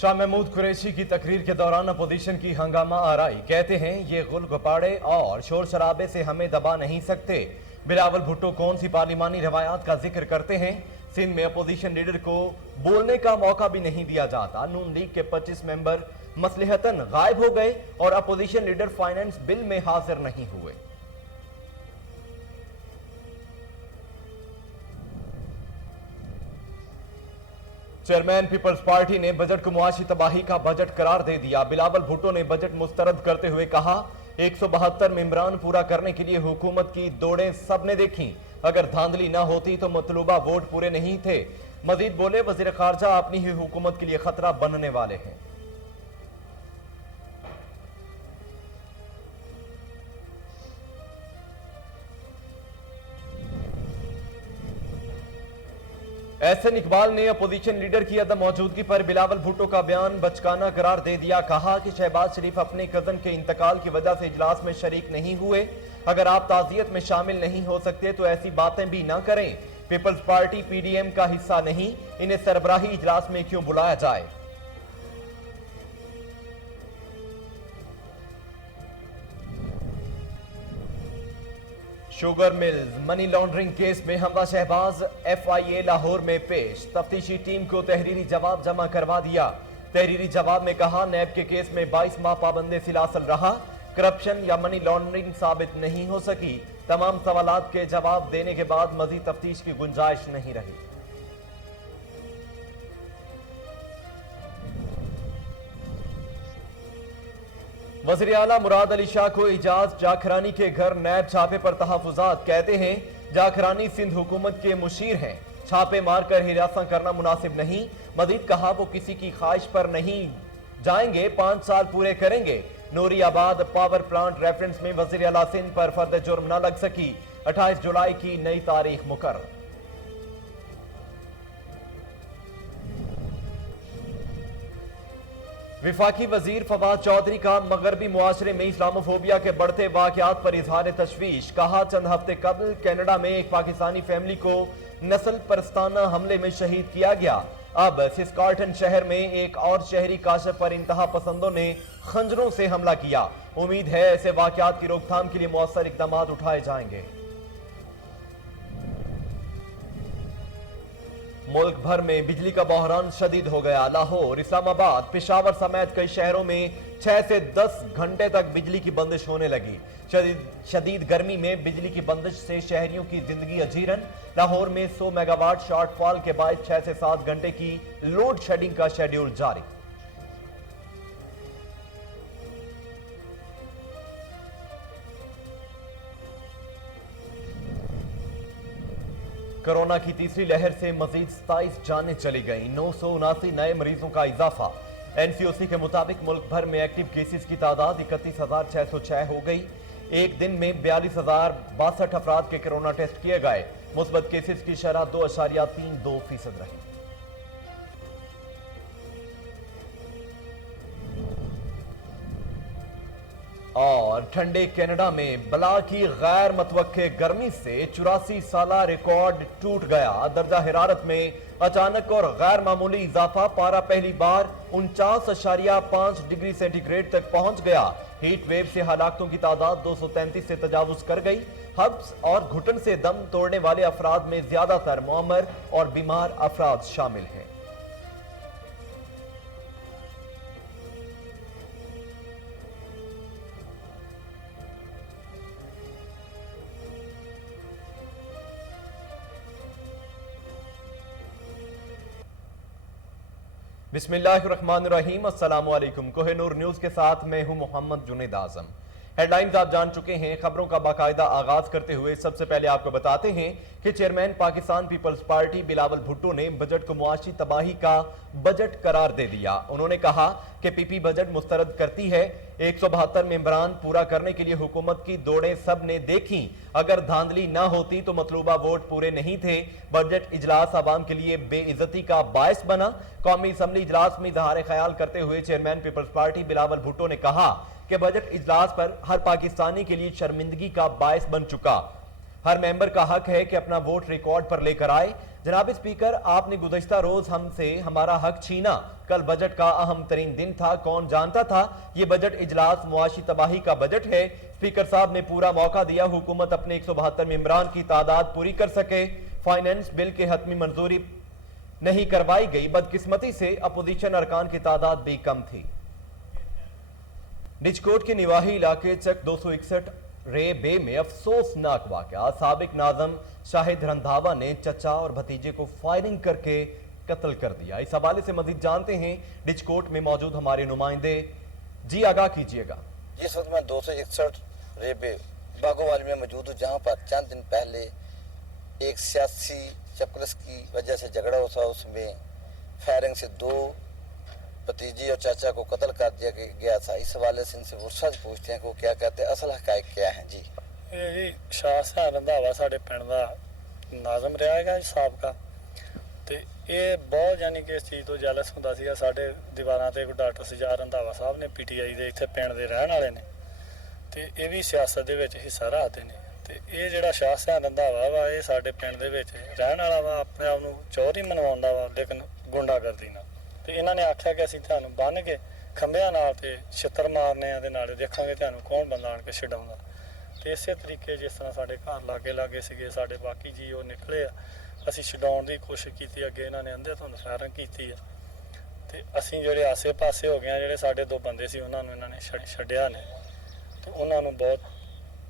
शाह महमूद कुरैशी की तकरीर के दौरान अपोजिशन की हंगामा आराई। कहते हैं ये गुल गुपाड़े और शोर शराबे से हमें दबा नहीं सकते। बिलावल भुट्टो कौन सी पार्लिमानी रवायात का जिक्र करते हैं? सिंध में अपोजिशन लीडर को बोलने का मौका भी नहीं दिया जाता। नून लीग के 25 मेंबर मसलहतन गायब हो गए और अपोजिशन लीडर फाइनेंस बिल में हाजिर नहीं हुए। चेयरमैन पीपल्स पार्टी ने बजट को मुआशी तबाही का बजट करार दे दिया। बिलावल भुट्टो ने बजट मुस्तरद करते हुए कहा, 172 मेंबरान पूरा करने के लिए हुकूमत की दौड़ें सबने देखी। अगर धांधली न होती तो मतलूबा वोट पूरे नहीं थे। मजीद बोले, वजीर खारजा अपनी ही हुकूमत के लिए खतरा बनने वाले हैं। एहसन इकबाल ने अपोजिशन लीडर की अदम मौजूदगी पर बिलावल भुट्टो का बयान बचकाना करार दे दिया। कहा कि शहबाज शरीफ अपने कजन के इंतकाल की वजह से इजलास में शरीक नहीं हुए। अगर आप ताजियत में शामिल नहीं हो सकते तो ऐसी बातें भी ना करें। पीपल्स पार्टी पीडीएम का हिस्सा नहीं, इन्हें सरबराही इजलास में क्यों बुलाया जाए। Sugar mills money laundering case में हमला शहबाज एफआईए लाहौर में पेश। तफ्तीशी टीम को तहरीरी जवाब जमा करवा दिया। तहरीरी जवाब में कहा, नैब के केस में 22 माह पाबंदे सिलासल रहा। करप्शन या मनी लॉन्ड्रिंग साबित नहीं हो सकी। तमाम सवालात के जवाब देने के बाद मजीद तफ्तीश की गुंजाइश नहीं रही। वज़ीर आला मुराद अली शाह को इजाज जाखरानी के घर नैब छापे पर तहफुजात। कहते हैं जाखरानी सिंध हुकूमत के मुशीर हैं, छापे मारकर हिरासत करना मुनासिब नहीं। मजीद कहा, वो किसी की ख्वाहिश पर नहीं जाएंगे, 5 साल पूरे करेंगे। नूरी आबाद पावर प्लांट रेफरेंस में वज़ीर आला सिंध पर फर्द जुर्म न लग सकी। 28 जुलाई की नई तारीख मुकर्रर। विफाकी वजीर फवाद चौधरी का मगरबी मुआशरे में इस्लामोफोबिया के बढ़ते वाकयात पर इजहार तशवीश। कहा, चंद हफ्ते कबल कनाडा में एक पाकिस्तानी फैमिली को नस्ल परस्ताना हमले में शहीद किया गया। अब सिस्कार्टन शहर में एक और शहरी काशिफ पर इंतहा पसंदों ने खंजरों से हमला किया। उम्मीद है ऐसे वाकयात की रोकथाम के लिए मौसर इकदाम उठाए जाएंगे। मुल्क भर में बिजली का बहरान शदीद हो गया। लाहौर, इस्लामाबाद, पेशावर समेत कई शहरों में 6 से 10 घंटे तक बिजली की बंदिश होने लगी। शदीद गर्मी में बिजली की बंदिश से शहरियों की जिंदगी अजीरन। लाहौर में 100 मेगावाट शॉर्टफॉल के बाद 6 से 7 घंटे की लोड शेडिंग का शेड्यूल जारी। कोरोना की तीसरी लहर से मजीद 27 जानें चली गईं। 979 नए मरीजों का इजाफा। एनसीओसी के मुताबिक मुल्क भर में एक्टिव केसेस की तादाद 31,606 हो गई। एक दिन में 42,062 अफराद के कोरोना टेस्ट किए गए। मुस्बत केसेस की शरह 2.32% रही। और ठंडे कनाडा में बला की गैर मतवक्के गर्मी से 84 साला रिकॉर्ड टूट गया। दर्जा हिरारत में अचानक और गैर मामूली इजाफा। पारा पहली बार 49.5 डिग्री सेंटीग्रेड तक पहुंच गया। हीट वेव से हलाकतों की तादाद 233 से तजावुज कर गई। हब्स और घुटन से दम तोड़ने वाले अफराद में ज्यादातर मुअम्मर और बीमार अफराद शामिल हैं। बिस्मिल्लाहिर्रहमानिर्रहीम। अस्सलामु अलैकुम। कोहिनूर न्यूज के साथ मैं हूं मोहम्मद जुनैद आजम। हेडलाइंस आप जान चुके हैं। खबरों का बाकायदा आगाज करते हुए सबसे पहले आपको बताते हैं कि चेयरमैन पाकिस्तान पीपल्स पार्टी बिलावल भुट्टो ने बजट को मुआशी तबाही का बजट करार दे दिया। उन्होंने कहा कि पीपी बजट मुस्तरद करती है। 172 मेंबरान पूरा करने के लिए हुकूमत की दौड़ें सब ने देखी। अगर धांधली ना होती तो मतलूबा वोट पूरे नहीं थे। बजट इजलास आवाम के लिए बेइज्जती का बायस बना। कौमी असम्बली इजलास में इजहार ख्याल करते हुए चेयरमैन पीपल्स पार्टी बिलावल भुट्टो ने कहा कि बजट इजलास पर हर पाकिस्तानी के लिए शर्मिंदगी का बायस बन चुका। हर मेंबर का हक है कि अपना वोट रिकॉर्ड पर लेकर आए। जनाब स्पीकर, आपने गुज़श्ता रोज हमसे हमारा हक छीना। कल बजट का अहम तरीन दिन था, कौन जानता था ये बजट इजलास मुआशी तबाही का बजट है। स्पीकर साहब ने पूरा मौका दिया हुकूमत अपने 172 मेंबरान की तादाद पूरी कर सके। फाइनेंस बिल की हतमी मंजूरी नहीं करवाई गई, बदकिस्मती से अपोजिशन अरकान की तादाद भी कम थी। निचकोट के निवाही इलाके चक 261 रे बे में अफसोसनाक वाकया। साबिक नाज़म शाहिद रंधावा ने चचा और भतीजे को फायरिंग करके कत्ल कर दिया। इस हवाले से मजीद जानते हैं निचकोट में मौजूद हमारे नुमाइंदे। जी आगाह कीजिएगा। इस वक्त मैं 261 रेबे बागोवाली में मौजूद हूँ, जहाँ पर चंद दिन पहले एक सियासी चक्करस की वजह से झगड़ा हुआ। उसमें फायरिंग से 2 भतीजी और चाचा को कत्ल कर दिया गया था। इस हवाले से इनसे वो सच पूछते हैं कि वो क्या कहते हैं, असल हकायक क्या है। जी जी शाह हुसैन रंधावा साढ़े पिंड का नाज़म रहा है साहब का, तो ये बहुत यानी कि इस चीज़ तो जैलस होंदा सीगा। साढ़े दीवारां ते डॉक्टर सजाद रंधावा साहब ने PTI दे इत्थे पिंड दे रहण वाले ने, तो ये भी सियासत दे विच हिस्सा रखते हैं। तो ये जिहड़ा शाह हुसैन रंधावा वा ये साढ़े पिंड दे विच रहण वाला वा, अपने आप नूं चौधरी मनवाउंदा वा, लेकिन गुंडागर्दी नाल। तो इन्हां ने आख्या कि असीं तुहानूं बन्न के खंभिआं नाल ते छित्तर मारने आ ते नाले देखांगे तुहानूं कौन बंदा आण के छडाउंदा। तो इसे तरीके जिस तरह साढ़े घर लागे लागे सीगे साढ़े बाकी जी वो निकले आ, असीं छडाउण दी कोशिश कीती, अगे इन्हां ने अंधे धुंद फायरिंग कीती है। तो असीं जिहड़े आसे पासे हो गए, जिहड़े साढ़े 2 बंदे सी उन्हां नूं इन्हां ने छड्डिया ने, तो उन्हां नूं बहुत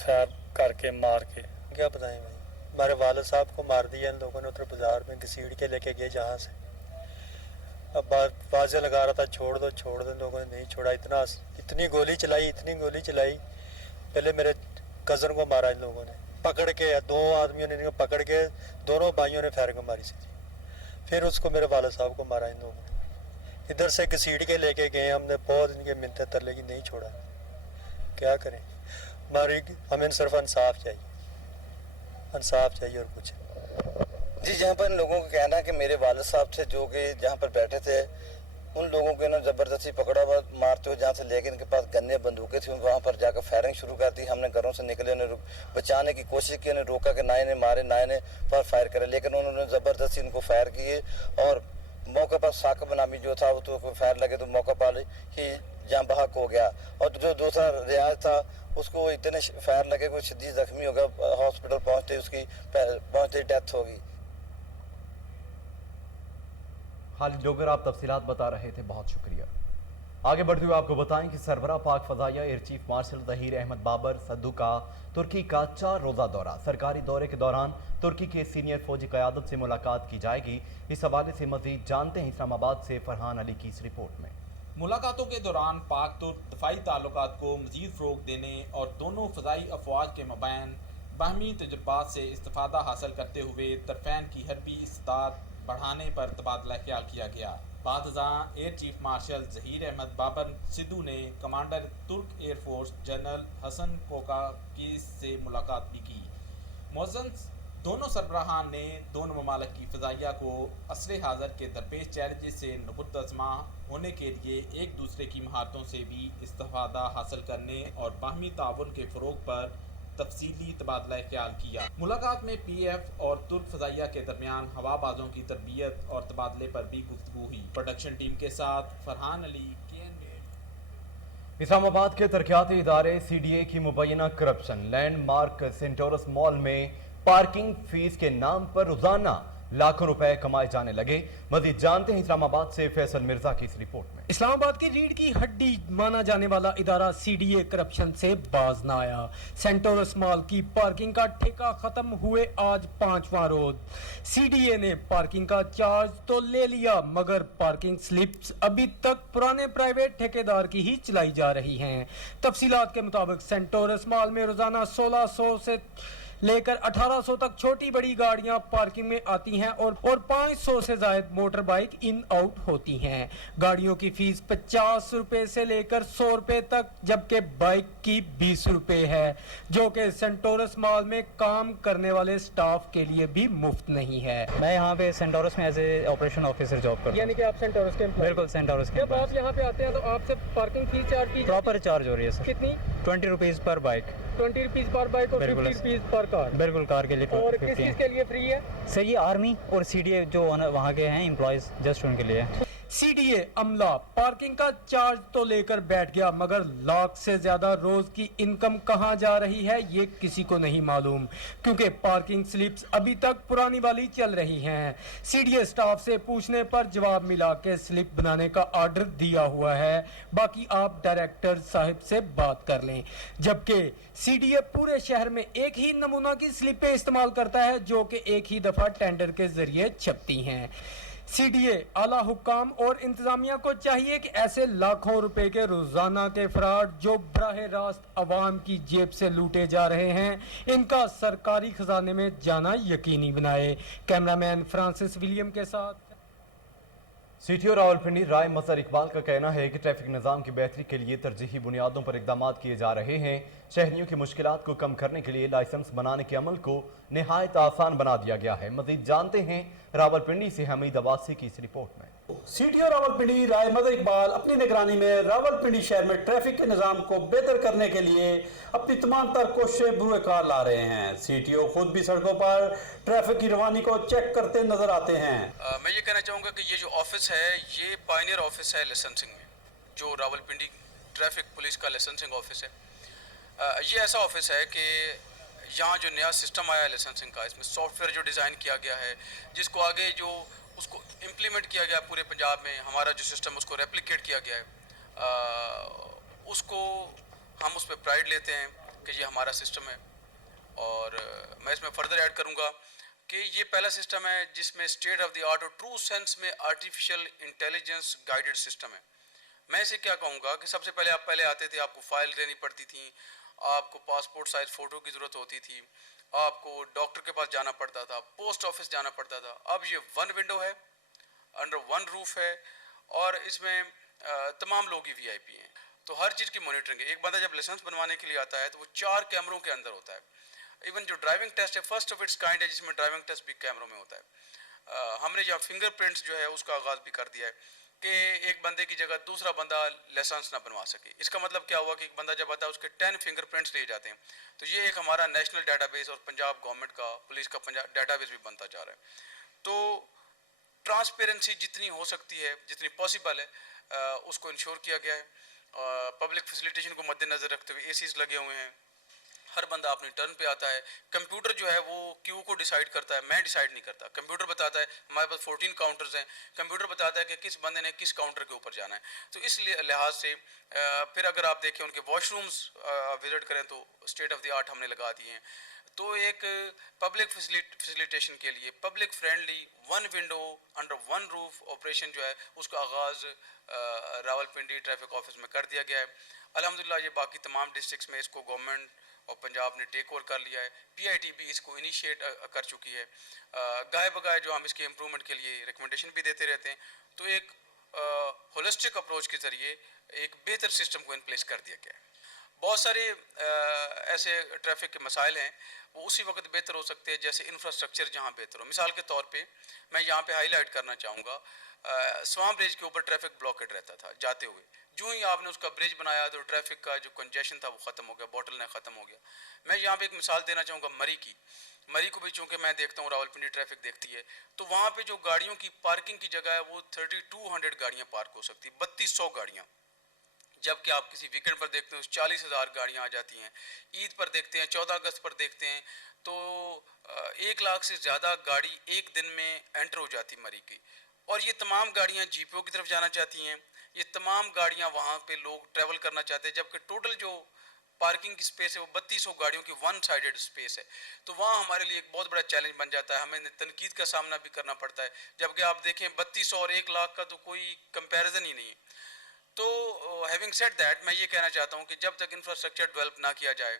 फायर करके मार के। क्या बताएं भाई, हमारे वालिद साहब को मार दिया इन लोगों ने उधर बाजार में घसीट के लेके गए जहाँ से। अब बाजें लगा रहा था छोड़ दो छोड़ दो, लोगों ने नहीं छोड़ा। इतनी गोली चलाई पहले मेरे कज़न को मारा इन लोगों ने, पकड़ के 2 आदमियों ने इनको पकड़ के दोनों भाइयों ने फायरिंग मारी सी। फिर उसको मेरे वालिद साहब को मारा इन लोगों ने, इधर से घसीट के लेके गए। हमने बहुत इनके मिन्नतें तरले की, नहीं छोड़ा। क्या करें, हमें सिर्फ इंसाफ चाहिए और कुछ। जी जहाँ पर इन लोगों का कहना है कि मेरे वालिद साहब थे जो कि जहाँ पर बैठे थे, उन लोगों को इन्होंने ज़बरदस्ती पकड़ा हुआ, मारते हुए जहाँ से लेके इनके पास गन्ने बंदूकें थी, वहाँ पर जाकर फायरिंग शुरू कर दी। हमने घरों से निकले, उन्हें बचाने की कोशिश की, उन्हें रोका कि ना इन्हें मारे ना इन्हें पर फायर करे, लेकिन उन्होंने ज़बरदस्ती इनको फायर किए। और मौके पर साकिब नामी जो था वो तो फायर लगे तो मौका पर ही जान बहक हो गया। और जो दूसरा रियाज था उसको इतने फायर लगे कोई शदीद जख्मी हो गया, हॉस्पिटल पहुँचते डेथ हो गई। खालिद डोगर आप तफसीलात बता रहे थे, बहुत शुक्रिया। आगे बढ़ते हुए आपको बताएं कि सरबराह पाक फजाइया air chief marshal Zaheer Ahmad Babar Sidhu का तुर्की का 4 रोज़ा दौरा। सरकारी दौरे के दौरान तुर्की के सीनियर फौजी क़यादत से मुलाकात की जाएगी। इस हवाले से मजीद जानते हैं इस्लामाबाद से फरहान अली की इस रिपोर्ट में। मुलाकातों के दौरान पाक तुर्क दफाई ताल्लुकात को मज़ीद फ़रोग़ देने और दोनों फ़ज़ाई अफवाज के मबैन बाहमी तजुर्बात से इस्तिफ़ादा हासिल करते हुए तरफ़ैन की हरबी इस्ताद बढ़ाने पर तबादला ख्याल किया गया। बादशाह air chief marshal Zaheer Ahmad Babar Sidhu ने कमांडर तुर्क एयरफोर्स जनरल हसन कोकाकीस से मुलाकात भी की। मौज़न दोनों सरबराहान ने दोनों ममालिक की फ़ज़ाइया को असरे हाज़र के दरपेश चैलेंज से नुक़्ता होने के लिए एक दूसरे की महारतों से भी इस्तिफ़ादा हासिल करने और बाहमी ताउन के फ़रोग़ पर तफसीली तबादला ख्याल किया। मुलाकात में PF और तुर्क फ़ज़ाइया के दरमियान हवाबाजों की तरबियत और तबादले पर भी गुफ्तगू हुई। प्रोडक्शन टीम के साथ फरहान अली, KN। इस्लामाबाद के तरक्याती इदारे CDA की मुबैना करप्शन। लैंडमार्क सेंटोरस मॉल में पार्किंग फीस के नाम पर रोजाना लाखों रुपए कमाए जाने लगे। मजीद जानते हैं इस्लामाबाद से फैसल मिर्जा की इस रिपोर्ट में। इस्लामाबाद की रीढ़ की हड्डी माना जाने वाला इदारा CDA करप्शन से बाज न आया। सेंटोरस मॉल की पार्किंग का ठेका खत्म हुए आज 5वां रोज। CDA ने पार्किंग का चार्ज तो ले लिया, मगर पार्किंग स्लिप्स अभी तक पुराने प्राइवेट ठेकेदार की ही चलाई जा रही हैं। तफसीलात के मुताबिक सेंटोरस मॉल में रोजाना 1600 से लेकर 1800 तक छोटी बड़ी गाड़ियां पार्किंग में आती हैं और 500 से ज्यादा मोटर बाइक इन आउट होती हैं। गाड़ियों की फीस 50 रुपए से लेकर 100 रुपए तक, जबकि बाइक की 20 रुपए है, जो कि सेंटोरस मॉल में काम करने वाले स्टाफ के लिए भी मुफ्त नहीं है। मैं यहाँ पे सेंटोरस में as a operation officer job करता हूँ। यानी कि आप सेंटोरस के बिल्कुल सेंटोरस के। जब आप यहाँ पे आते हैं तो आपसे पार्किंग फीस चार्ज की प्रॉपर चार्ज हो रही है सर। कितनी? 20 रुपीज़ पर बाइक। 20 रुपीज़ पर बाइक और बिल्कुल। 50 रुपीज़ पर कार। बिल्कुल, कार के लिए और 50 किस चीज़ है। के लिए फ्री है? सर ये आर्मी और CDA जो वहाँ के हैं एम्प्लॉयज़, जस्ट उनके लिए। CDA अमला पार्किंग का चार्ज तो लेकर बैठ गया, मगर लाख से ज्यादा रोज की इनकम कहां जा रही है ये किसी को नहीं मालूम, क्योंकि पार्किंग स्लिप्स अभी तक पुरानी वाली चल रही हैं। CDA स्टाफ से पूछने पर जवाब मिला कि स्लिप बनाने का ऑर्डर दिया हुआ है, बाकी आप डायरेक्टर साहब से बात कर लें। जबकि CDA पूरे शहर में एक ही नमूना की स्लिपें इस्तेमाल करता है, जो कि एक ही दफा टेंडर के जरिए छपती हैं। CDA आला हुक्काम और इंतजामिया को चाहिए कि ऐसे लाखों रुपए के रोजाना के फ्रॉड जो बराह रास्त अवाम की जेब से लूटे जा रहे हैं, इनका सरकारी खजाने में जाना यकीनी बनाए। कैमरामैन फ्रांसिस विलियम के साथ CTO रावलपिंडी राय मजहर इकबाल का कहना है कि ट्रैफिक निज़ाम की बेहतरी के लिए तरजीही बुनियादों पर इकदाम किए जा रहे हैं। शहरियों की मुश्किलात को कम करने के लिए लाइसेंस बनाने के अमल को निहायत आसान बना दिया गया है। मजीद जानते हैं रावलपिंडी से हमीद अब्बासी की इस रिपोर्ट में। CTO रावलपिंडी राय मजहर इकबाल अपनी निगरानी में रावलपिंडी शहर में ट्रैफिक के निज़ाम को बेहतर करने के लिए अपनी तमाम तर कोशिशें बुरे कार ला रहे हैं। CTO खुद भी सड़कों पर ट्रैफिक की रवानी को चेक करते नजर आते हैं। मैं ये कहना चाहूँगा कि ये जो ऑफिस है ये पायनियर ऑफिस है लाइसेंसिंग में, जो रावलपिंडी ट्रैफिक पुलिस का लाइसेंसिंग ऑफिस है। ये ऐसा ऑफिस है कि यहाँ जो नया सिस्टम आया है लाइसेंसिंग का, इसमें सॉफ्टवेयर जो डिज़ाइन किया गया है, जिसको आगे जो उसको इम्प्लीमेंट किया गया पूरे पंजाब में, हमारा जो सिस्टम उसको रेप्लिकेट किया गया है, उसको हम उस पर प्राइड लेते हैं कि ये हमारा सिस्टम है। और मैं इसमें फर्दर ऐड करूँगा कि ये पहला सिस्टम है जिसमें स्टेट ऑफ द आर्ट और ट्रू सेंस में आर्टिफिशियल इंटेलिजेंस गाइडेड सिस्टम है। मैं इसे क्या कहूँगा कि सबसे पहले आप आते थे, आपको फाइल लेनी पड़ती थी, आपको पासपोर्ट साइज फ़ोटो की ज़रूरत होती थी, आपको डॉक्टर के पास जाना पड़ता था, पोस्ट ऑफिस जाना पड़ता था। अब ये वन विंडो है, अंडर वन रूफ है, और इसमें तमाम लोग ही VIP हैं। तो हर चीज़ की मॉनिटरिंग है। एक बंदा जब लाइसेंस बनवाने के लिए आता है तो वो 4 कैमरों के अंदर होता है। इवन जो ड्राइविंग टेस्ट है फर्स्ट ऑफ इट्स काइंड है, जिसमें ड्राइविंग टेस्ट भी कैमरों में होता है। हमने यहाँ फिंगरप्रिंट्स जो है उसका आगाज़ भी कर दिया है कि एक बंदे की जगह दूसरा बंदा लाइसेंस ना बनवा सके। इसका मतलब क्या हुआ कि एक बंदा जब आता है उसके 10 फिंगरप्रिंट्स लिए जाते हैं। तो ये एक हमारा नेशनल डाटाबेस और पंजाब गवर्नमेंट का, पुलिस का पंजाब डाटाबेस भी बनता जा रहा है। तो ट्रांसपेरेंसी जितनी हो सकती है, जितनी पॉसिबल है, उसको इंश्योर किया गया है। पब्लिक फैसिलिटेशन को मद्देनज़र रखते हुए ACs लगे हुए हैं, हर बंदा अपनी टर्न पे आता है। कंप्यूटर जो है वो क्यू को डिसाइड करता है, मैं डिसाइड नहीं करता। कंप्यूटर बताता है, हमारे पास 14 काउंटर्स हैं, कंप्यूटर बताता है कि किस बंदे ने किस काउंटर के ऊपर जाना है। तो इस लिहाज से फिर अगर आप देखें उनके वॉशरूम्स विजिट करें तो स्टेट ऑफ द आर्ट हमने लगा दिए हैं। तो एक पब्लिक फैसिलिटेशन के लिए public friendly one window under one roof operation जो है उसका आगाज़ रावलपिंडी ट्रैफिक ऑफिस में कर दिया गया है। अल्हम्दुलिल्लाह ये बाकी तमाम डिस्ट्रिक्ट्स में इसको गवर्नमेंट और पंजाब ने टेक ओवर कर लिया है। PIT भी इसको इनिशिएट कर चुकी है। गाय बगाए जो हम इसके इम्प्रूवमेंट के लिए रिकमेंडेशन भी देते रहते हैं। तो एक होलिस्टिक अप्रोच के ज़रिए एक बेहतर सिस्टम को इन प्लेस कर दिया गया है। बहुत सारे ऐसे ट्रैफिक के मसाइल हैं वो उसी वक्त बेहतर हो सकते हैं जैसे इंफ्रास्ट्रक्चर जहाँ बेहतर हो। मिसाल के तौर पे मैं यहाँ पे हाईलाइट करना चाहूँगा, स्वाम ब्रिज के ऊपर ट्रैफिक ब्लॉकेड रहता था जाते हुए। जो ही आपने उसका ब्रिज बनाया तो ट्रैफिक का जो कंजेशन था वो ख़त्म हो गया, बॉटल नेक ख़त्म हो गया। मैं यहाँ पे एक मिसाल देना चाहूँगा मरी की। मरी को भी चूँकि मैं देखता हूँ, रावलपिंडी ट्रैफिक देखती है, तो वहाँ पे जो गाड़ियों की पार्किंग की जगह है वो 3200 गाड़ियाँ पार्क हो सकती, 3200 गाड़ियाँ। जबकि आप किसी वीकेंड पर देखते हैं 40,000 गाड़ियाँ आ जाती हैं। ईद पर देखते हैं, 14 अगस्त पर देखते हैं तो 1 लाख से ज़्यादा गाड़ी एक दिन में एंटर हो जाती मरी की। और ये तमाम गाड़ियाँ GPO की तरफ जाना चाहती हैं, ये तमाम गाड़ियाँ वहाँ पे लोग ट्रैवल करना चाहते हैं। जबकि टोटल जो पार्किंग की स्पेस है वो 3200 गाड़ियों की वन साइडेड स्पेस है। तो वहाँ हमारे लिए एक बहुत बड़ा चैलेंज बन जाता है, हमें तनकीद का सामना भी करना पड़ता है। जबकि आप देखें 3200 और 1 लाख का तो कोई कंपैरिजन ही नहीं है। तो हैविंग सेड दैट मैं ये कहना चाहता हूँ कि जब तक इंफ्रास्ट्रक्चर डेवलप ना किया जाए,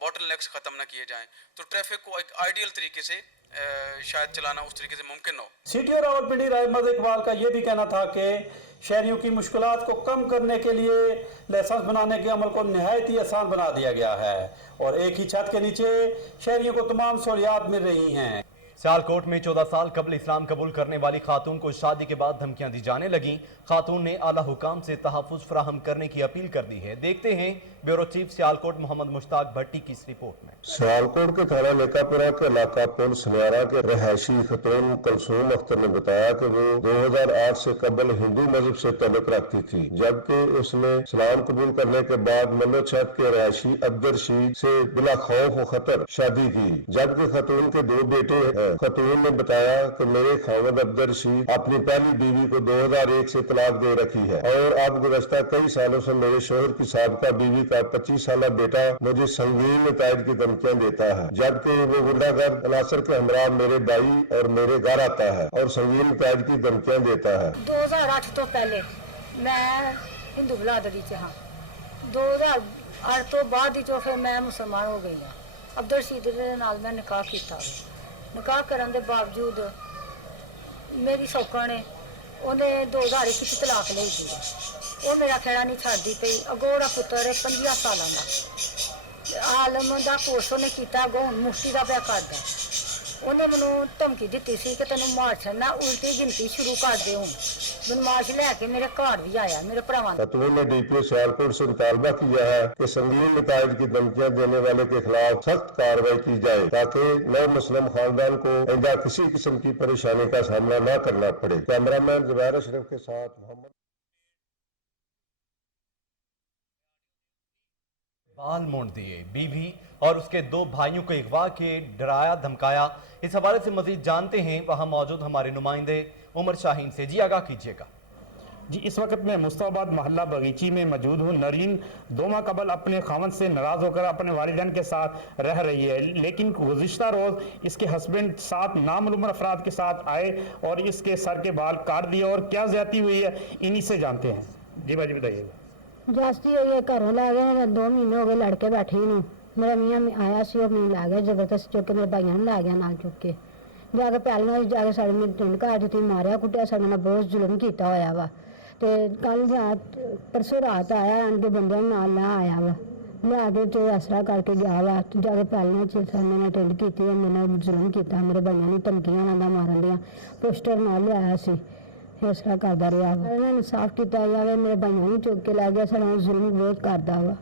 बॉटल नेक्स ख़त्म ना किए जाएँ, तो ट्रैफिक को एक आइडियल तरीके से शायद चलाना उस तरीके से मुमकिन हो। CTO रावलपिंडी राय मजहर इकबाल का ये भी कहना था कि शहरियों की मुश्किलात को कम करने के लिए लाइसेंस बनाने के अमल को नहायत ही आसान बना दिया गया है और एक ही छत के नीचे शहरियों को तमाम सहूलियात मिल रही हैं। सियालकोट में 14 साल कबल इस्लाम कबूल करने वाली खातून को शादी के बाद धमकियां दी जाने लगीं। खातून ने आला हुकाम से तहफ़्फ़ुज़ फराहम करने की अपील कर दी है। देखते हैं ब्यूरो चीफ सियालकोट मोहम्मद मुश्ताक भट्टी की इस रिपोर्ट में। सियालकोट के थाना लेकापुरा के इलाका पुल सनियारा के रहायशी खतून कलसूम अख्तर ने बताया कि वो 2008 से कबल हिंदू मजहब से ताल्लुक रखती थी, जबकि उसने इस्लाम कबूल करने के बाद मल्लोचक के रहायशी अब्दुल रशीद से बिला खौफ व खतर शादी की, जबकि खतून के 2 बेटे हैं। खतून ने बताया कि मेरे खावंद अब्दुल रशीद अपनी पहली बीवी को 2001 से तलाक दे रखी है और अब गुज़श्ता कई सालों से मेरे शोहर की साबका बीवी का 25 साल बेटा मुझे संगीन नताइज की धमकियां देता है, जबकि वो गुंडागर्द अनासर के हमरा मेरे भाई और मेरे घर आता है और संगीन नताइज की धमकियां देता है। 2008 तो पहले मैं हिंदू बिरादरी च हाँ, 2008 तो बाद ही फिर मैं मुसलमान हो गई हाँ। अब्दुल रशीद दे नाल मैं निकाह किया। निकाह करने के बावजूद मेरी सौका ने उन्हें 2001 की तलाक ले दी। वो मेरा खेड़ा नहीं छाड़ती पई। अगोड़ा पुत्र है 50 सालों का आलम का कोर्स उन्हें किया, अगों मुफ्ती का पिया करदा। उन्हें मैनू धमकी दी सी कि तेन मार छड़ना, उल्टी गिनती शुरू कर दे। हूँ बदमाश लैके मेरे घर भी आया मेरे भरावां। खतून ने डीपीओ सियालकोट से मुतालबा किया है कि संगीन नताइज की धमकियां देने वाले के खिलाफ सख्त कार्रवाई की जाए ताकि नौ मुस्लिम खानदान को आइंदा किसी किस्म की परेशानी का सामना न करना पड़े। कैमरामैन जुबैर अशरफ के साथ मोहम्मद। बाल मोड़ दिए, बीवी और उसके 2 भाइयों को अगवा के डराया धमकाया। इस हवाले से मजीद जानते हैं वहां मौजूद हमारे नुमाइंदे उमर शाहीन से। जी आगाह कीजिएगा। जी, इस वक्त मैं मुस्ताबाद मोहल्ला बगीची में मौजूद हूँ। नरीन 2 माह कबल अपने खावंद से नाराज होकर अपने वालिदैन के साथ रह रही है, लेकिन गुज़िश्ता रोज इसके हस्बैंड 7 नामालूम अफराद के साथ आए और इसके सर के बाल काट दिए। और क्या ज्यादती हुई है इन्हीं से जानते हैं। जी बाजी बताइएगा। जास्ती हुई है, घरों लै गए। 2 महीने हो गए लड़के बैठे ही। मेरा मियाँ आया सी, मैनू लै गया जबरदस्त चुक के, मेरे भाइयों ने लै गया नाल चुक के। जाके पैलियां जाके साढ़े मेरी टिंड घर दी मारिया कुटिया, साढ़े नाल बहुत जुल्म किया होया वा। तो कल रात परसों रात आया आन के बंदे नाल लै आया वा, लै के तो असरा करके गया वा। जाके पैलियां च सामने ने टिंड की, मेरे जुल्म किया। मेरे भाइयों ने धमकियां ना मारन दियां, पोस्टर नाल लिया सी, असरा करता रहा वा। इन्होंने इंसाफ किया जाए, मेरे भाइयों ने चुक के लै गया। साढ़ा जुल्म बहुत करता वा।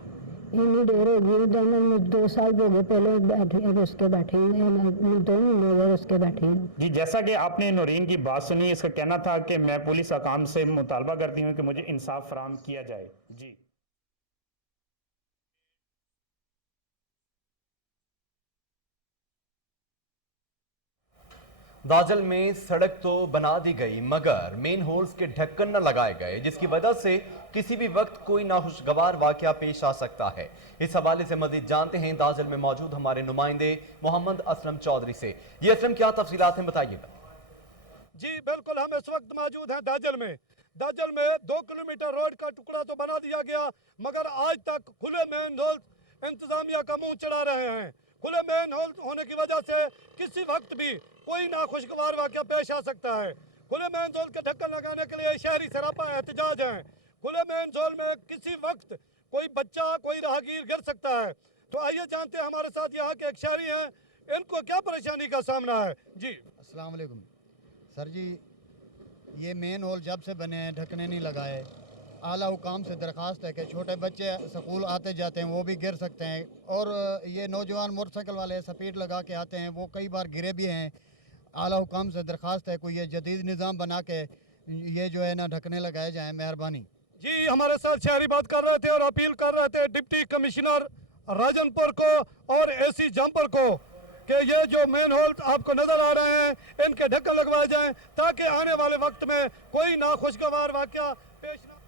इन्नी देर हो गई, 2 साल हो गए पहले रुस के बैठे, 2 महीने हो गए रुस के बैठे। जी, जैसा कि आपने नौरीन की बात सुनी, इसका कहना था कि मैं पुलिस हकाम से मुतालबा करती हूँ कि मुझे इंसाफ फराहम किया जाए। जी, दाजल में सड़क तो बना दी गई मगर मेन होल्स के ढक्कन न लगाए गए, जिसकी वजह से किसी भी वक्त कोई नाखुशगवार वाकया पेश आ सकता है। इस हवाले से मजीद जानते हैं दाजल में मौजूद हमारे नुमाइंदे मोहम्मद असलम चौधरी से। ये असलम, क्या तफसीलात हैं, बताइएगा। जी बिल्कुल, हम इस वक्त मौजूद हैं दाजल में। दाजल में 2 किलोमीटर रोड का टुकड़ा तो बना दिया गया, मगर आज तक खुले मेन होल्स इंतजामिया का मुंह चढ़ा रहे हैं। खुले मेन होल होने की वजह से किसी वक्त भी कोई नाखुशगवार वाकया पेश आ सकता है। खुले मेन होल के ढक्कन लगाने के लिए शहरी सरापा एहतजाज हैं। खुले मेन होल में किसी वक्त कोई बच्चा, कोई राहगीर गिर सकता है। तो आइए जानते हैं, हमारे साथ यहाँ के एक शहरी हैं, इनको क्या परेशानी का सामना है। जी अस्सलाम वालेकुम सर जी, ये मेन होल जब से बने हैं ढकने नहीं लगाए। आला हुकाम से दरख्वास्त है कि छोटे बच्चे स्कूल आते जाते हैं वो भी गिर सकते हैं, और ये नौजवान मोटरसाइकिल वाले स्पीड लगा के आते हैं, वो कई बार गिरे भी हैं। आला हुकाम से दरख्वास्त है कोई ये जदीद निज़ाम बना के ये जो है ना ढकने लगाए जाएँ, मेहरबानी। जी, हमारे साथ शहरी बात कर रहे थे और अपील कर रहे थे डिप्टी कमिश्नर राजनपुर को और एसी जमपुर को कि ये जो मेन होल आपको नजर आ रहे हैं इनके ढक्कन लगवाए जाएं ताकि आने वाले वक्त में कोई नाखुशगवार वाकया पेश न।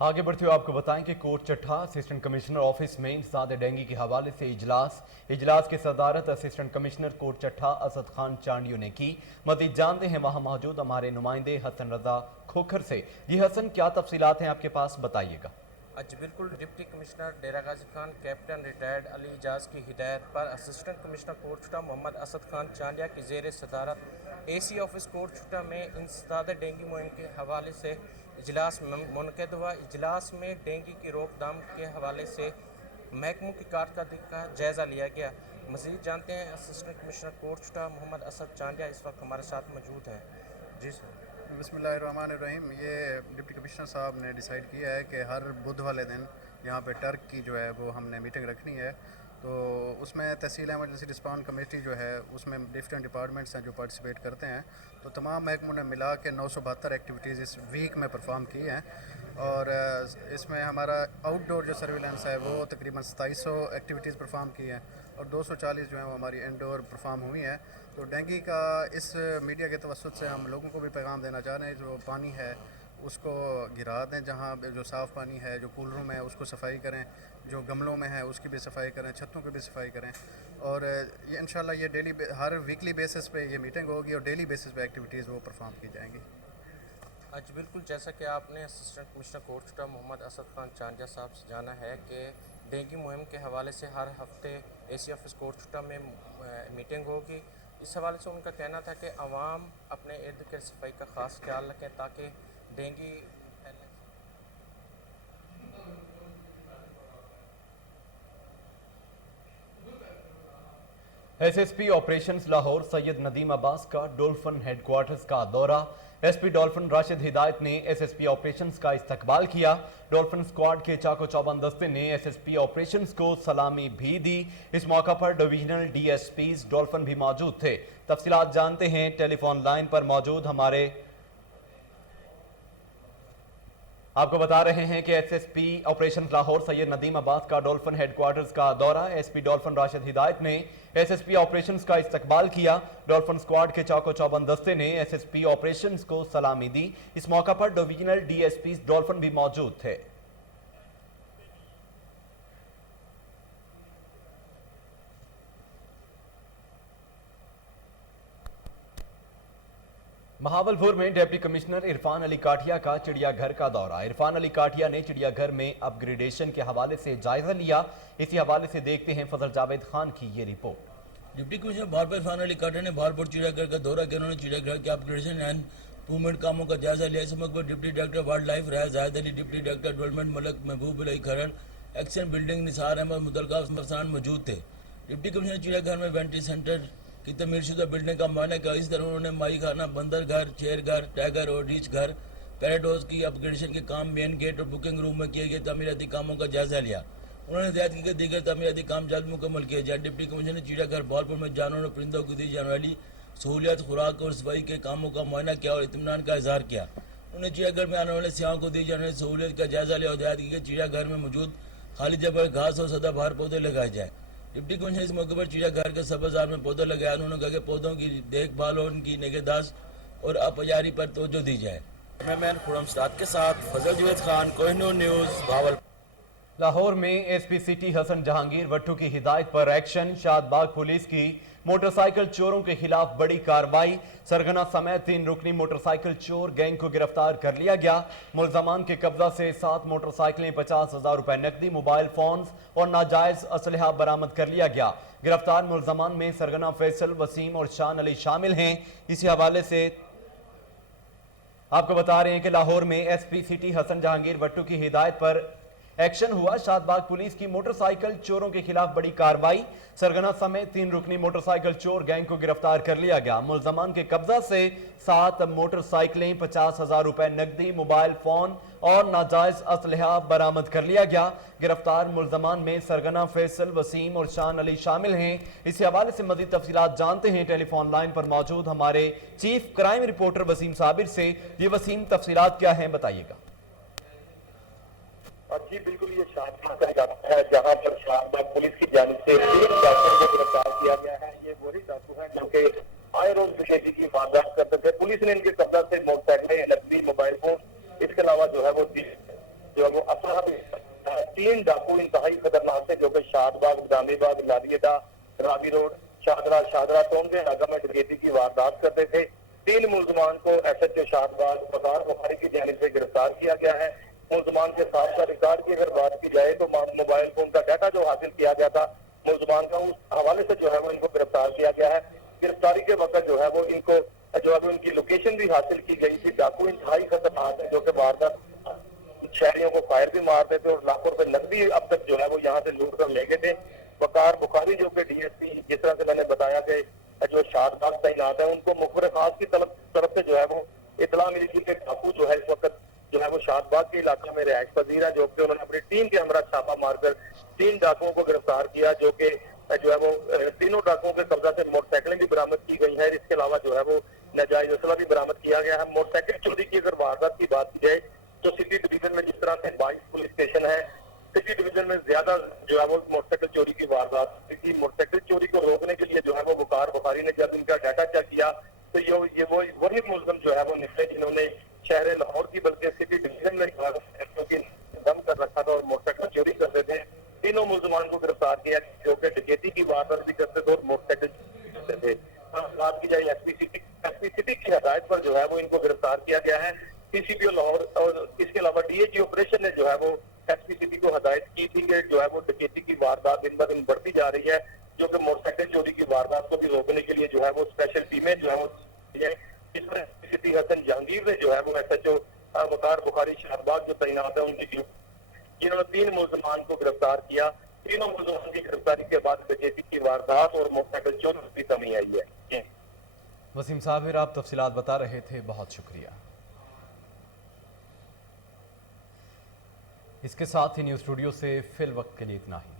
आगे बढ़ते हुए आपको बताएं कि Kot Chatta assistant commissioner office में इंसदाद डेंगू के हवाले से इजलास की सदारत असिस्टेंट कमिश्नर कोट चट्ठा असद खान चांडियो ने की। मज़ीद जानते हैं वहां मौजूद हमारे नुमाइंदे हसन रजा खोखर से। जी हसन, क्या तफसीलात हैं आपके पास, बताइएगा। जी बिल्कुल, डिप्टी कमिश्नर डेरा गाजी खान कैप्टन रिटायर्ड अली इजाज़ की हिदायत पर असिस्टेंट कमिश्नर कोट छुटा मोहम्मद असद खान चांडिया की ज़ेर सदारत एसी ऑफिस कोट छुटा में इंसदाद डेंगू मुहिम के हवाले से इजलास मुनक़िद हुआ। इजलास में डेंगू की रोकथाम के हवाले से महकमों की कारकर्दगी का जायज़ा लिया गया। मज़ीद जानते हैं असिस्टेंट कमिश्नर कोर्ट छुटा मोहम्मद असद चांडिया इस वक्त हमारे साथ मौजूद हैं। जी सर। बिस्मिल्लाहिर्रहमानिर्रहीम। ये डिप्टी कमिश्नर साहब ने डिसाइड किया है कि हर बुध वाले दिन यहाँ पे टर्क की जो है वो हमने मीटिंग रखनी है। तो उसमें तहसील एमरजेंसी रिस्पॉन्स कमेटी जो है उसमें डिफरेंट डिपार्टमेंट्स हैं जो पार्टिसिपेट करते हैं। तो तमाम महकमों ने मिला के 972 एक्टिविटीज़ इस वीक में परफॉर्म की हैं और इसमें हमारा आउटडोर जो सर्विलेंस है वो तकरीबन 2700 एक्टिविटीज़ परफॉर्म की हैं और 240 जो है वो हमारी इंडोर परफॉर्म हुई हैं। तो डेंगू का इस मीडिया के तवस्सुत से हम लोगों को भी पैगाम देना चाह रहे हैं, जो पानी है उसको गिरा दें, जहाँ जो साफ़ पानी है, जो कूलरों में है उसको सफाई करें, जो गमलों में है उसकी भी सफाई करें, छतों की भी सफाई करें। और ये इंशाल्लाह ये डेली हर वीकली बेसिस पे ये मीटिंग होगी और डेली बेसिस पे एक्टिविटीज़ वो परफॉर्म की जाएंगी। आज बिल्कुल जैसा कि आपने असिस्टेंट कमिश्नर कोर्ट छुटा मोहम्मद असद खान चांडिया साहब से जाना है कि डेंगू मुहिम के हवाले से हर हफ्ते AC ऑफिस कोर्ट छुटा में मीटिंग होगी। इस हवाले से उनका कहना था कि आवाम अपने इर्द गिर्द सफाई का ख़ास ख्याल रखें ताकि dengue SSP operations Lahore Syed Nadeem Abbas का डॉल्फिन हेडक्वार्टर्स का दौरा। SP डॉल्फिन राशिद हिदायत ने SSP ऑपरेशंस का इस्तकबाल किया। डॉल्फिन स्क्वाड के चाको चौबंद दस्ते ने SSP ऑपरेशंस को सलामी भी दी। इस मौका पर डिविजनल DSPs डॉल्फिन भी मौजूद थे। तफसीलात जानते हैं टेलीफोन लाइन पर मौजूद हमारे आपको बता रहे हैं कि SSP ऑपरेशन लाहौर सैयद नदीम अब्बास का डॉल्फिन हेडक्वार्टर्स का दौरा। SP डॉल्फिन राशिद हिदायत ने SSP ऑपरेशंस का इस्तकबाल किया। डॉल्फिन स्क्वाड के चाको चौबंद दस्ते ने SSP ऑपरेशंस को सलामी दी। इस मौका पर डिविजनल DSPs डॉल्फिन भी मौजूद थे। महावलपुर में डिप्टी कमिश्नर इरफान अली काठिया का चिड़ियाघर का दौरा। इरफान अली काठिया ने चिड़ियाघर में अपग्रेडेशन के हवाले से जायजा लिया। इसी हवाले से देखते हैं फजल जावेद खान की ये report. Deputy commissioner Bahawalpur Irfan Ali Kathia ने भारपुर चिड़ियाघर का दौरा किया। उन्होंने चिड़ियाघर के अपग्रेडेशन एंड इम्प्रूवमेंट कामों का जायजा लिया। इस मौके पर deputy director wild life Rai Zahid Ali, deputy director development Malak Mehboob Ali Kharan, action building Nisar Ahmad मुतलका अफसरान मौजूद थे। डिप्टी कमिश्नर चिड़ियाघर में वेंट्री सेंटर की तमीरशुदा बिल्डिंग का मुआयना किया। इस तरह उन्होंने माई खाना, बंदर घर, शेर घर, टाइगर और रीच घर, पैराडोज की अपग्रेडेशन के काम मेन गेट और बुकिंग रूम में किए गए तमीराती कामों का जायजा लिया। उन्होंने हिदायत की कि दीगर तमीराती काम जल्द मुकम्मल किए जाए। डिप्टी कमिश्नर ने चिड़ियाघर भावलपुर में जानवरों और परिंदों को दी जाने वाली सहूलियत, खुराक और सफाई के कामों का मुआयना किया और इत्मीनान का इजहार किया। उन्होंने चिड़ियाघर में आने वाले सियाहों को दी जाने वाली सहूलियत का जायजा लिया और हिदायत की कि चिड़ियाघर में मौजूद खाली जगह पर घास और सदाबहार पौधे लगाए जाए। डिप्टी कमिश्नर इस मौके पर चिड़ियाघर के सब्ज़ार में पौधे लगाए। उन्होंने कहा कि पौधों की देखभाल और उनकी निगहदाश्त और अपयारी पर तवज्जो दी जाए। कैमरामैन खुरम सराद के साथ फजल जावेद खान, कोहिनूर न्यूज़, भावलपुर। लाहौर में SP सिटी हसन जहांगीर वट्टू की हिदायत पर एक्शन। शादबाग पुलिस की मोटरसाइकिल चोरों के खिलाफ बड़ी कार्रवाई। सरगना समेत 3 रुकनी मोटरसाइकिल चोर गैंग को गिरफ्तार कर लिया गया। मुल्जमान के कब्जा से 7 मोटरसाइकिलें, 50,000 रुपए नकदी, मोबाइल फोन्स और नाजायज असलहा बरामद कर लिया गया। गिरफ्तार मुल्जमान में सरगना फैसल, वसीम और शान अली शामिल हैं। इसी हवाले से आपको बता रहे हैं कि लाहौर में SP सिटी हसन जहांगीर वट्टू की हिदायत पर एक्शन हुआ। शादबाग पुलिस की मोटरसाइकिल चोरों के खिलाफ बड़ी कार्रवाई। सरगना समेत 3 रुकनी मोटरसाइकिल चोर गैंग को गिरफ्तार कर लिया गया। मुल्जमान के कब्जा से 7 मोटरसाइकिलें, 50,000 रुपए नकदी, मोबाइल फोन और नाजायज असलहा बरामद कर लिया गया। गिरफ्तार मुल्जमान में सरगना फैसल, वसीम और शान अली शामिल हैं। इसी हवाले से मजीद तफसीलात जानते हैं टेलीफोन लाइन पर मौजूद हमारे chief crime reporter Waseem Sabir से। ये वसीम, तफसीलात क्या हैं बताइएगा। जी बिल्कुल, ये शादबाग का इलाका है जहाँ पर शादबाग पुलिस की जानिब से 3 डाकुओं को गिरफ्तार किया गया है। ये वही डाकू हैं जो कि आए रोज डकैती की वारदात करते थे। पुलिस ने इनके कब्जा से मोटरसाइकिलें, नकदी, मोबाइल फोन, इसके अलावा जो है वो असलहा भी। 3 डाकू इंतहाई खतरनाक थे जो कि शादबाग, बदामीबाग, लादियदा, रावी रोड, शाहदरा टोंगे इलाका में डकैती की वारदात करते थे। 3 मुल्जमान को SHO शादबाग बकार बुखारी की जानिब से गिरफ्तार किया गया है। मुल्जमान के साथ का रिकॉर्ड की अगर बात की जाए तो मोबाइल फोन का डाटा जो हासिल किया गया था मुल्जमान का, उस हवाले से जो है वो इनको गिरफ्तार किया गया है। गिरफ्तारी के वक्त जो है वो इनको जो है उनकी लोकेशन भी हासिल की गई थी। डाकू इंतहाई खतरनाक है जो कि वारदात शहरियों को फायर भी मारते थे और लाखों रुपए नकदी अब तक जो है वो यहाँ से लूट कर ले गए थे। वकार बुखारी जो कि DSP, जिस तरह से मैंने बताया कि जो शाहबाग तैनात है, उनको मुखबिर खास की तरफ से जो है वो इतला मिली थी कि डाकू जो है इस वक्त जो है वो शाहबाग के इलाके में रिहाइश पजीर है, जो कि उन्होंने अपनी टीम के हमरा छापा मारकर 3 डाकुओं को गिरफ्तार किया, जो कि जो है वो तीनों डाकुओं के कब्जा से मोटरसाइकिलें भी बरामद की गई है। इसके अलावा जो है वो नाजायज असला भी बरामद किया गया है। मोटरसाइकिल चोरी की अगर वारदात की बात की जाए तो सिटी डिवीजन में जिस तरह से 22 पुलिस स्टेशन है, सिटी डिवीजन में ज्यादा जो है वो मोटरसाइकिल चोरी की वारदात थी। मोटरसाइकिल चोरी को रोकने के लिए जो है वो वकार बुखारी ने जब इनका डाटा चेक किया तो ये वही मुलजम जो है वो निकले जिन्होंने शहर लाहौर की बल्कि सिटी डिवीजन में क्योंकि दम कर रखा था और मोटरसाइकिल चोरी करते थे। तीनों मुलजमान को गिरफ्तार किया जो कि डकैती की वारदात भी करते थे और मोटरसाइकिल करते थे। बात की जाए एसपी सिटी की हदायत पर जो है वो इनको गिरफ्तार किया गया है। CCPO लाहौर और इसके अलावा DAG ऑपरेशन ने जो है वो एसपी सिटी को हदायत की थी कि जो है वो डकैती की वारदात दिन ब दिन बढ़ती जा रही है, जो कि मोटरसाइकिल चोरी की वारदात को भी रोकने के लिए जो है वो स्पेशल टीमें जो है वो इसमें एसपी सिटी हसन जहांगीर ने जो है वो SHO वकार बुखारी शाहबाग जो तैनात है उनकी जिन्होंने 3 मुलजमान को गिरफ्तार किया। तीनों मुलजमान की गिरफ्तारी के बाद डकैती की वारदात और मोटरसाइकिल चोरी की कमी आई है। वसीम साबिर, आप तफसीलात बता रहे थे, बहुत शुक्रिया। इसके साथ ही न्यूज़ स्टूडियो से फिल वक्त के लिए इतना ही।